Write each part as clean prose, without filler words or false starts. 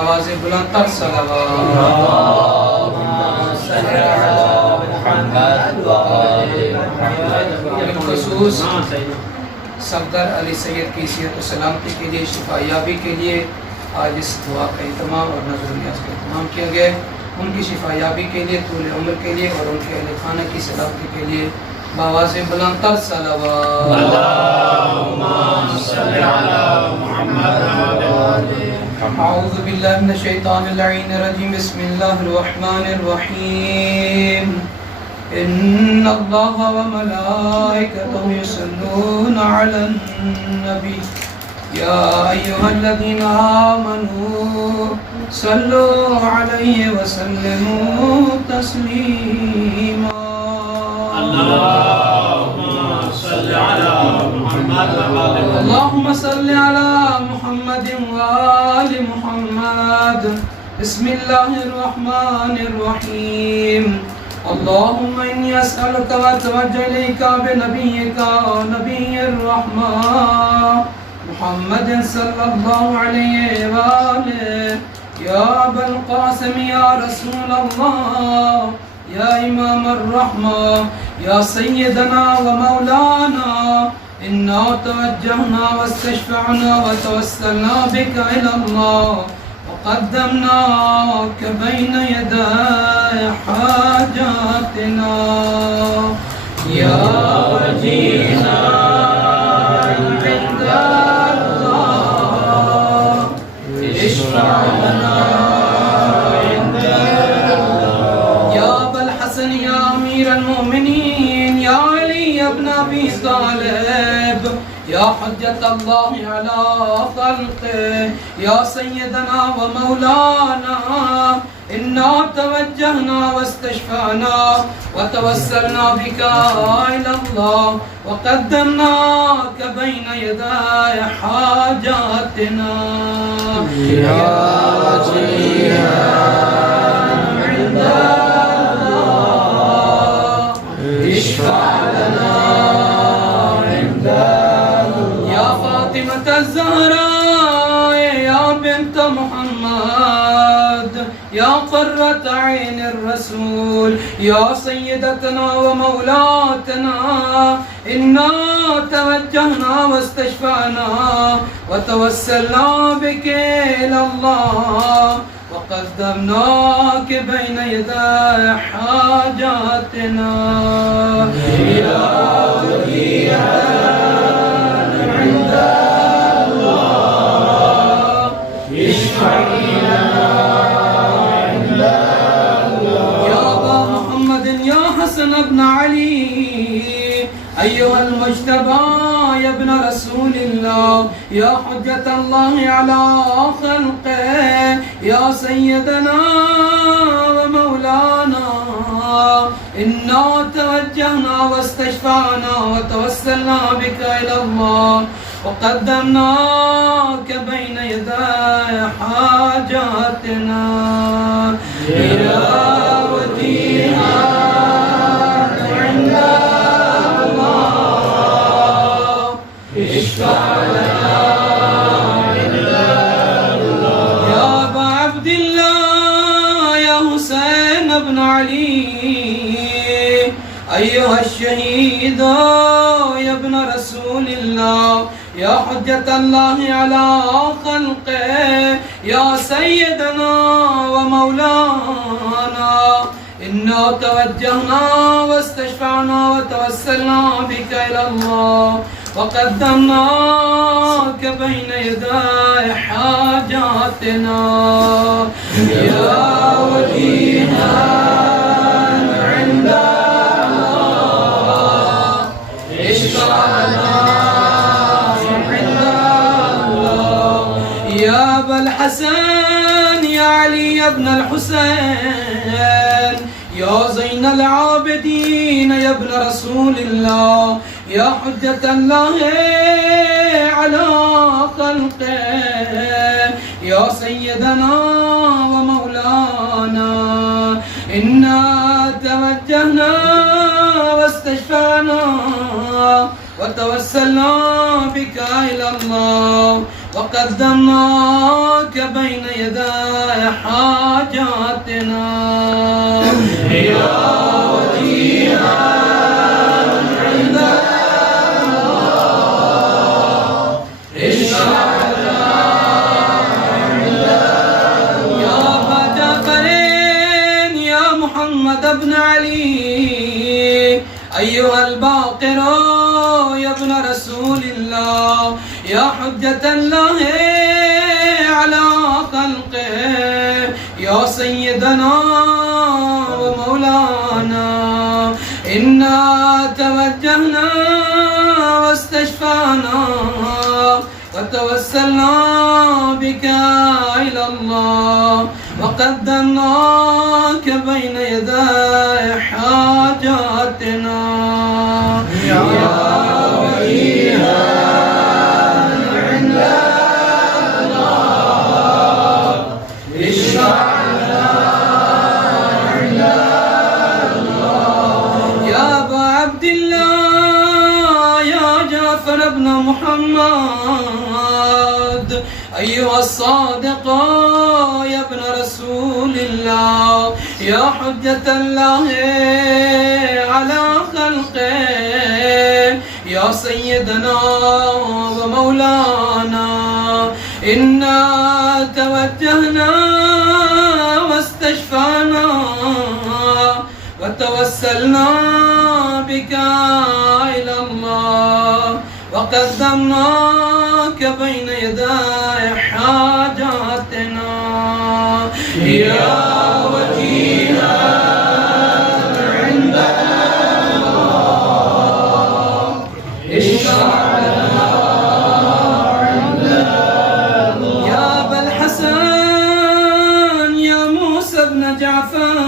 आवाज़ बुलंद तर सलावत बिलखुसूस सफदर अली सैयद की सेहत और सलामती के लिए, शिफायाबी के लिए आज इस दुआ का इत्माम और नज़र नियाज़ का इत्माम किया गया। उनकी शिफायाबी के लिए, तूल उम्र के लिए और उनके अहले खाना की सलामती के लिए आवाज़ बुलंद तर सलावत। अऊज़ु बिल्लाहि मिनश शैतानिर रजीम। बिस्मिल्लाहिर रहमानिर रहीम। इन्नल्लाहा व मलाइकतहु युसल्लूना अलन नबी या अय्युहल्लज़ीना आमनू सल्लू अलैहि व सल्लिमू तस्लीमा। अल्लाहुम्मा सल्लि अला मुहम्मदिन व आलि मुहम्मद। बिस्मिल्लाहिर रहमानिर रहीम। अल्लाहुम्मा इन्नी अस्अलुका व अतवज्जहु इलैका बिनबिय्यिका नबिय्यिर रहमा मुहम्मदिन सल्लल्लाहु अलैहि व आलिहि या अबल क़ासिम या रसूलल्लाह या इमाम अर्रहमा या सय्यदना व मौलाना इन्ना तवज्जहना वस्तशफ़अना व तवस्सलना बिका इलल्लाह व क़द्दमनाका बैन यदाय हाजातिना या वजीना इंदल्लाह इश्फ़अ लना या अबल हसन या अमीरल मोमिनीन या अली इब्न अबी तालिब या हुज्जत अल्लाह अला खल्क़िही या सय्यदना व मौलाना इन्ना तवज्जहना वस्तशफ़अना व तवस्सलना बिका इलल्लाह व क़द्दमनाका बैन यदाय हाजातिना या वजीहन इंदल्लाह इश्फ़अ लना ज़हरा या बिन्त मुहम्मद या क़ुर्रत ऐनिर रसूल या सय्यदतना व मौलातना इन्ना तवज्जहना वस्तशफ़अना व तवस्सलना बिका इलल्लाह व क़द्दमनाका बैन यदाय हाजातिना या वलीयन इंदल्लाह इश्फ़अ लना या अबा मुहम्मदिन या हसन इब्न अली अय्युहल मुज्तबा या इब्न रसूलिल्लाह या हुज्जत अल्लाह अला खल्क़िही या सय्यदना व मौलाना इन्ना तवज्जहना वस्तशफ़अना व तवस्सलना बिका इलल्लाह व क़द्दमनाका बैन यदाय हाजातिना या वजीहन इंदल्लाह इश्फ़अ लना या अबा अब्दिल्लाह या हुसैन इब्न अली अय्युहश शहीद या इब्न रसूलिल्लाह या हुज्जत अल्लाह अला खल्क़िही या सय्यदना व मौलाना इन्ना तवज्जहना वस्तशफ़अना व तवस्सलना बिका इलल्लाह व क़द्दमनाका बैन यदाय हाजातिना या वजीहन इंदल्लाह इश्फ़अ लना या अबल हसन या अली इब्न अल हुसैन या ज़ैनल आबिदीन या इब्न रसूलिल्लाह या हुज्जत अल्लाह अला खल्क़िही या सय्यदना व मौलाना इन्ना तवज्जहना वस्तशफ़अना व तवस्सलना बिका इलल्लाह व क़द्दमनाका बैन यदाय حاجاتنا يا وجيها عند الله اشفع لنا يا أبا جعفر يا محمد بن علي أيها الباقر يا ابن رسول الله يا حجة الله على خلقه يا سيدنا ومولانا إنا توجهنا واستشفعنا وتوسلنا بك إلى الله وقدمناك بين يدي حاجاتنا يا وجيها عند الله اشفع لنا عند الله يا أبا عبد الله يا جعفر بن محمد أيها الصادق يا ابن رسول الله يا حجة الله على خلقه يا سيدنا ومولانا إنا توجهنا واستشفعنا وتوسلنا بك إلى الله وقدمناك بين يدي حاجاتنا يا وجيها عند الله اشفع لنا عند الله يا أبا الحسن يا موسى بن جعفر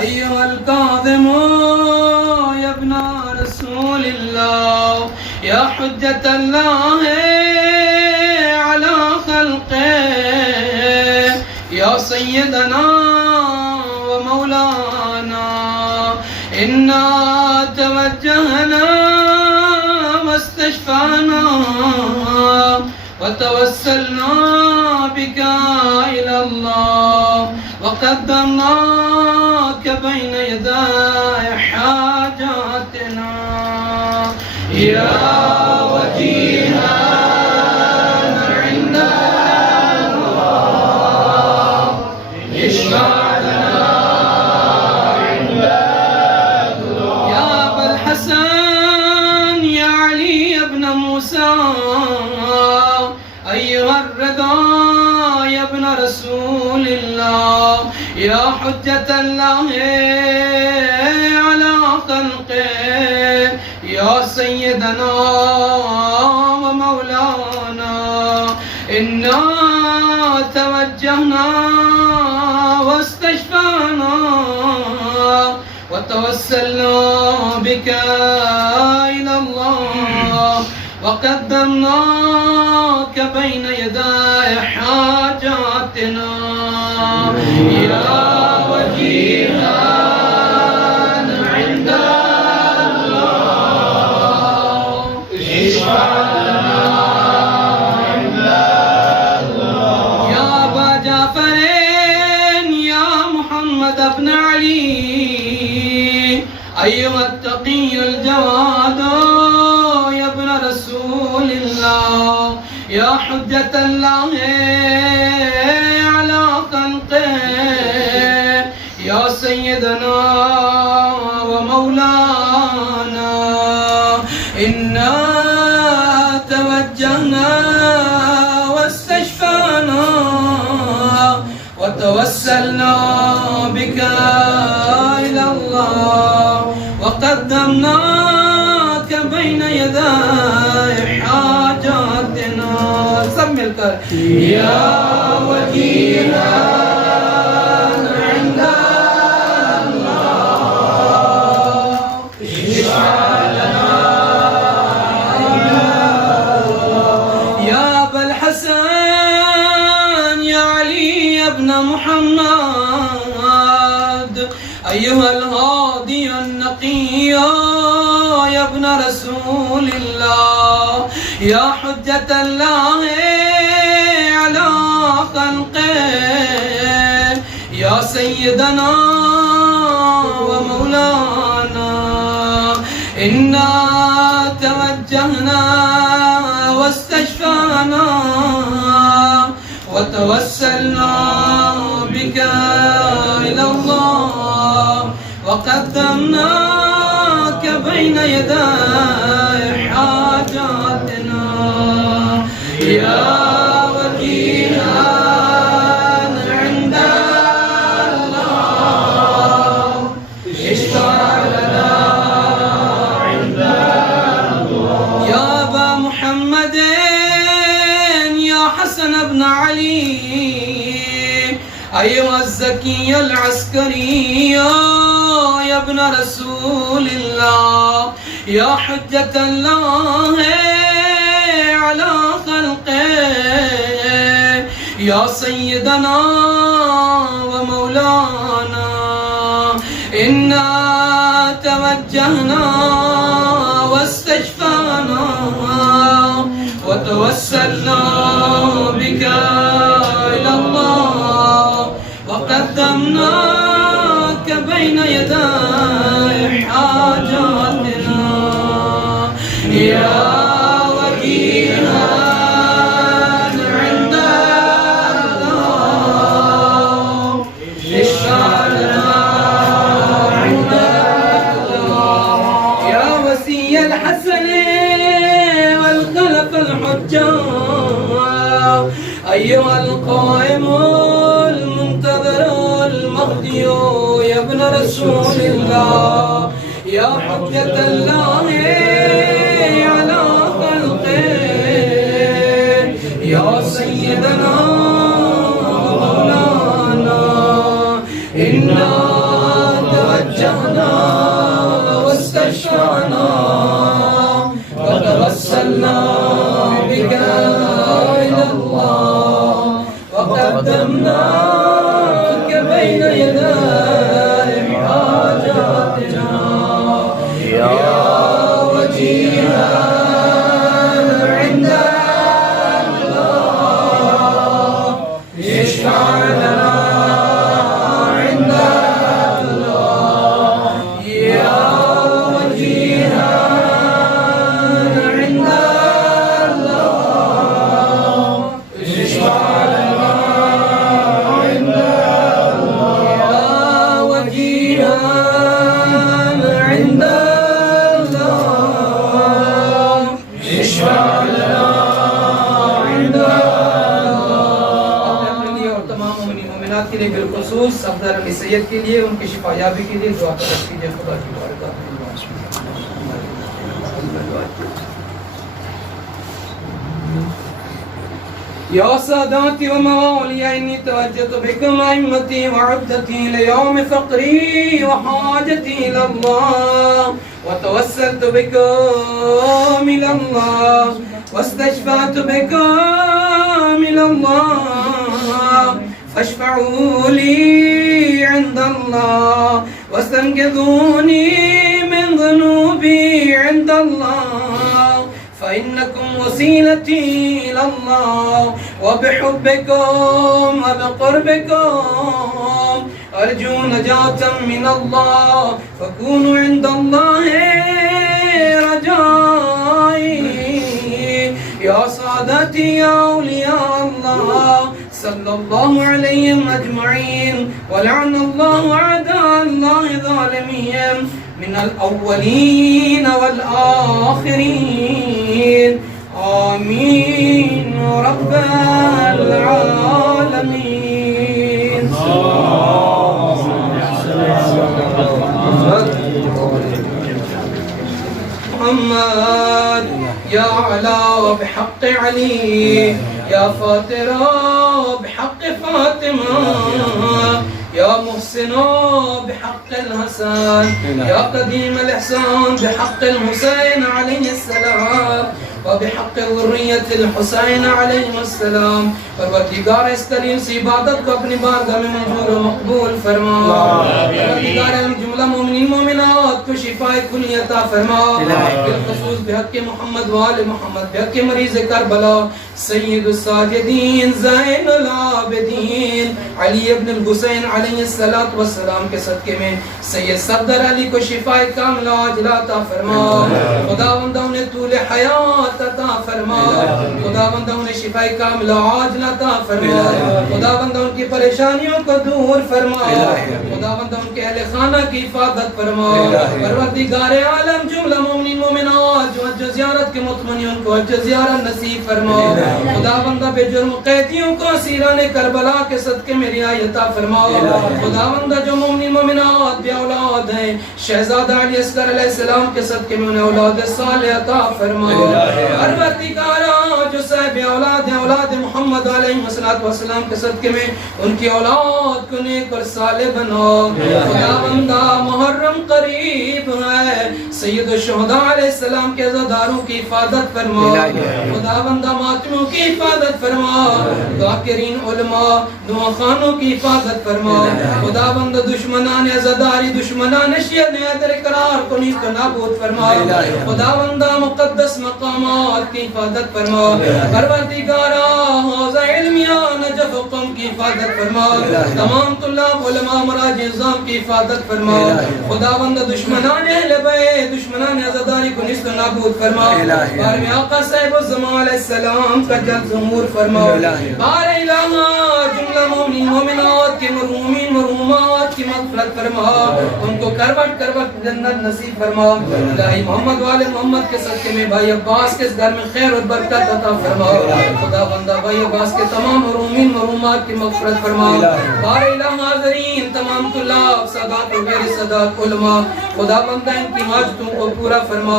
أيها الكاظم يا ابن رسول الله يا حجة الله على خلقه يا سيدنا ومولانا إنا توجهنا واستشفعنا وتوسلنا بك إلى الله وقدمناك بين يدي حاجاتنا يا وجيها عند الله اشفع لنا عند الله يا أبا الحسن يا علي بن موسى أيها الرضا يا ابن رسول الله يا حجة الله على خلقه يا سيدنا ومولانا إنا توجهنا واستشفعنا وتوسلنا بك إلى الله وقدمناك بين يدي حاجاتنا يا وجيها عند الله اشفع لنا عند الله يا أبا جعفر يا محمد بن علي أيها التقي الجواد يا ابن رسول الله يا حجة الله على خلقه يا سيدنا ومولانا إنا توجهنا واستشفعنا وتوسلنا بك إلى الله وقدمناك بين يدي حاجاتنا سمي الكر يا وجيها عند الله اشفع لنا يا أبا الحسن يا علي بن محمد أيها الهادي النقي يا ابن رسول الله يا حجة الله على خلقه يا سيدنا ومولانا إنا توجهنا واستشفعنا وتوسلنا بك إلى الله وقدمناك بين يدي حاجاتنا يا وكيلا عند الله اشفع لنا عند الله يا أبا محمد يا حسن بن علي أيها الزكي العسكري يا ابن رسول الله يا حجة الله على خلقه يا سيدنا ومولانا إنا توجهنا واستشفعنا وتوسلنا بك إلى الله وقدمناك بين يدي حاجاتنا يا وكيلا عند الله اشفع لنا عند الله يا وسي الحسن والخلف الحجة أيها القائم المنتظر المهدي يا ابن رسول الله يا حجة الله على خلقه يا سيدنا ومولانا إنا توجهنا واستشفعنا وتوسلنا بك إلى الله وقدمناك بين يدي حاجاتنا يا وجيها عند الله اشفع لنا عند الله يا وجيها عند الله اشفع لنا عند الله يا وجيها عند الله اشفع لنا عند الله अपने लिए और तमाम मोमिन मोमिनात के लिए बिलखुसूस सफदर अली सैयद के लिए उनकी शिफायाबी के लिए दुआ कीजिए खुदा की बरकत يا ساداتي وموالي إني توجهت بكم أئمتي وعدتي ليوم فقري وحاجتي إلى الله وتوسلت بكم إلى الله واستشفعت بكم إلى الله فاشفعوا لي عند الله واستنقذوني من ذنوبي عند الله فإنكم وسيلتي إلى الله وبحبكم وبقربكم أرجو نجاة من الله فكونوا عند الله رجائي يا سادتي يا أولياء الله صلى الله عليهم أجمعين ولعن الله أعداء الله ظالمين من الأولين والآخرين آمين رب العالمين محمد يا علا بحق علي يا فاتر بحق فاطمة يا محسن بحق الحسن يا قديم الإحسان بحق الحسين عليه السلام व बिहक़्क़ि ज़ुर्रिय्यतिल हुसैन अलैहिस्सलाम। परवरदिगार इस करीम से इबादत को अपनी बारगाह में मंजूर व मकबूल फरमा। परवरदिगार हम जुमला मोमिनीन मोमिनात को शिफाए कुली अता फरमा। बिलखुसूस बिहक़्क़ि मोहम्मद व आले मोहम्मद बिहक़्क़ि मरीज़ करबला सय्यदुस साजिदीन ज़ैनुल आबिदीन अली इब्न हुसैन अलैहिस्सलातु वस्सलाम के सदक़े में सैयद सफदर अली को शिफाए कामिला अता फरमा। खुदावंद उन्हें तूल हयात अता फरमा। खुदावंद उन्हें शिफाए कामिला अता फरमा। खुदावंद उनकी परेशानियों को दूर फरमा। खुदावंद उनके अहले खाना की हिफाजत फरमा। परवरदिगार आलम जुमला मोमिनीन मोमिनात जो हज ज़ियारत के मुतमन्निन को हज ज़ियारत नसीब फरमा। खुदावंद बेजुर्म कैदियों को असीराने करबला के सदक़े में रियायत अता फरमा। खुदावंद जो मोमिनीन मोमिनात बे औलाद हैं शहजादा अली अस्गर अलैहिस्सलाम के सदक़े में उन्हें औलाद सालिह अता फरमा। परवरदिगार जो साहिब औलाद हैं औलाद मोहम्मद अलैहिस्सलाम के सदक़े में उनकी औलाद को नेक और सालिह बना। खुदावंदा मुहर्रम करीब है सैयद शुहदा अलैहिस्सलाम के अज़ादारों की हिफाजत फरमा। खुदावंदा मातमियों की हिफाजत फरमा। ज़ाकिरीन उलमा दुआखानों की हिफाजत फरमा। खुदावंद दुश्मनान अज़ादारी दुश्मनान शियत ने हैदर करार को नीस्त नाबूद फरमा। खुदावंदा मुक़द्दस मकामात की हिफाजत फरमा। परवरदिगारा हौज़ा इल्मिया नजफ़ क़ौम की हिफाजत फरमा। तमाम तुल्लाब उलमा मराजी निज़ाम की हिफाजत फरमा। खुदावंद दुश्मनान अहले बैत दुश्मनान अज़ादारी को नीस्त नाबूद फरमा। बार में आका साहिब ज़मान अलैहिस्सलाम का जद ज़हूर फरमा। बार इलाहा जुमला मोमिनीन मोमिनात के मरहूमीन मरहूमात की मग़फ़िरत फरमा। उनको करवट करवट जन्नत नसीब फरमा। इलाही मोहम्मद वाले मोहम्मद के सदक़े में भाई अब्बास के घर में खैर और बरकत अता फरमा। खुदावंदा भाई अब्बास के तमाम मरहूमीन मरहूमात की मग़फ़िरत फरमा। बार इलाहा हाज़रीन तमाम तुल्लाब सादात और गैर सादात उलमा खुदावंदा इनकी हाजतों को पूरा फरमा।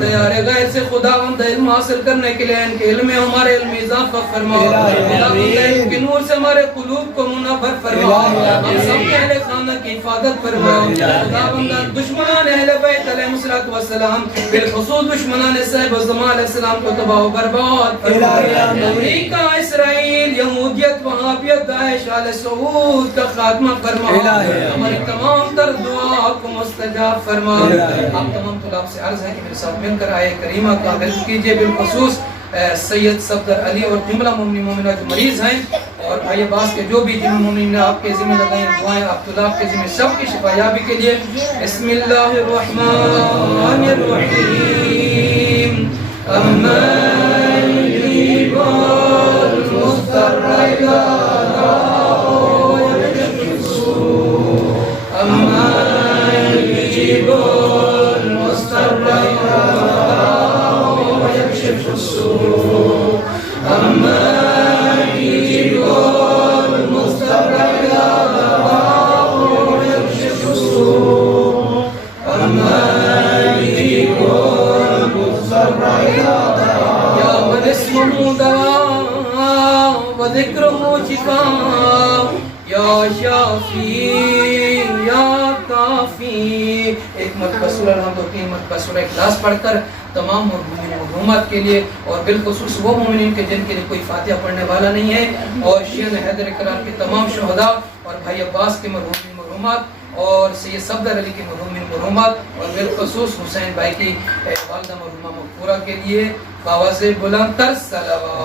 तैयार गैर से खुदावंदा इल्म हासिल करने के लिए इनके इल्म में हमारे इल्म में इज़ाफ़ा फरमा। खुदावंदा इनके नूर से हमारे क़ुलूब को मुनव्वर फरमा। हम सब के अहले खाना की हिफाजत फरमा। खुदावंदा दुश्मनान अहले बैत अलैहिस्सलातु वस्सलाम बिलखुसूस दुश्मनान साहिब ज़मान अलैहिस्सलाम को तबाह बर्बाद फरमा। अमेरिका इसराइल यहूदियत वहाबियत दाइश आले सऊद का खात्मा फरमा। हमारी तमाम तर दुआ को मुस्तजाब फरमा। आप तमाम तुलाब से अर्ज़ है कि मेरे साथ मिलकर आए करीमा का हिफ्ज़ कीजिए। बिलखुसूस सैयद सफदर अली और जुमला मोमिनीन मोमिनात जो मरीज़ हैं और भाई अब्बास के जो भी जिन मोमिनीन आपके ज़िम्मे लगाए दुआएं आप तुलाब के ज़िम्मे सबकी शिफायाबी के लिए बिस्मिल्लाहिर्रहमानिर्रहीम। अम्मा युजीबुल मुस्तर्रा इज़ा दआओ अम्मा युजीबुल मुस्तर्रा इज़ा दआओ यक्शिफुस सूअ अम्मा युजीबुल मुस्तर्रा इज़ा दआओ यक्शिफुस सूअ अम्मा युजीबुल मुस्तर्रा इज़ा दआओ या मन इस्मुहु दवा व ज़िक्रुहु शिफा या शाफी या काफी। एक मरतबा सूरह रहमत और 3 मरतबा सूरह इखलास पढ़कर तमाम मुमिनीन मज़लूमात के लिए और बिलखुसूस वो मुमिनीन के जिनके लिए कोई फातिहा पढ़ने वाला नहीं है और शहद हैदर करार के तमाम शुहदा और भाई अब्बास के मरहूमीन मरहूमात और सैयद सफदर अली के मरहूमीन मरहूमात और बिलखुसूस हुसैन भाई की वालिदा मरहूमा मग़फ़ूरा के लिए आवाज़ बुलंद तर सलावत।